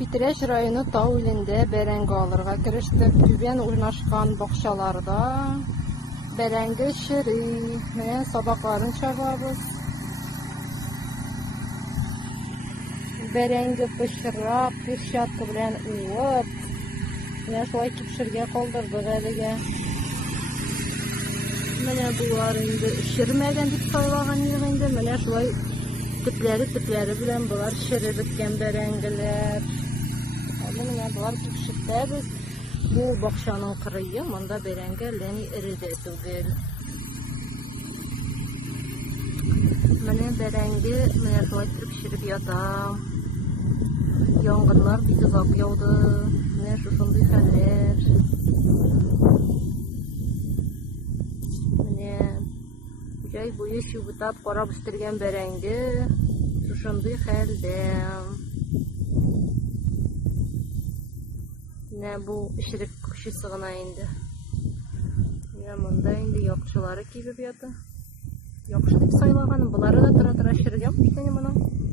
Питрәч районы Тау илендә бәрәңге алырга керештек. Түбән урнашкан бакчаларда бәрәңге чырый. Менә сабакларын чабабыз. Бәрәңге пычрап, перчатка белән уып. Менә шулай кипшергә калдырдык әлегә. Менә булар инде эшермәгән дип сайлаган идек инде. Менә шулай төпләре белән булар чиреп беткән бәрәңгеләр. Менә булар кипшертәбез. Бу бакчаның кырые, монда бәрәңге ләни эре дә түгел. Менә бәрәңге, менә шулай пешереп ята. Яңгырлар бик озак яуды. Менә шушындый хәлләр. Менә җай буе чүбутап карап үстергән бәрәңге шушындый хәлдә. Менә бу эшерек күкчесе гына инде. Менә монда инде яктылары кибеп ята. Яхшы дип сайлаган, булары да тора-тора эшергән бит моның.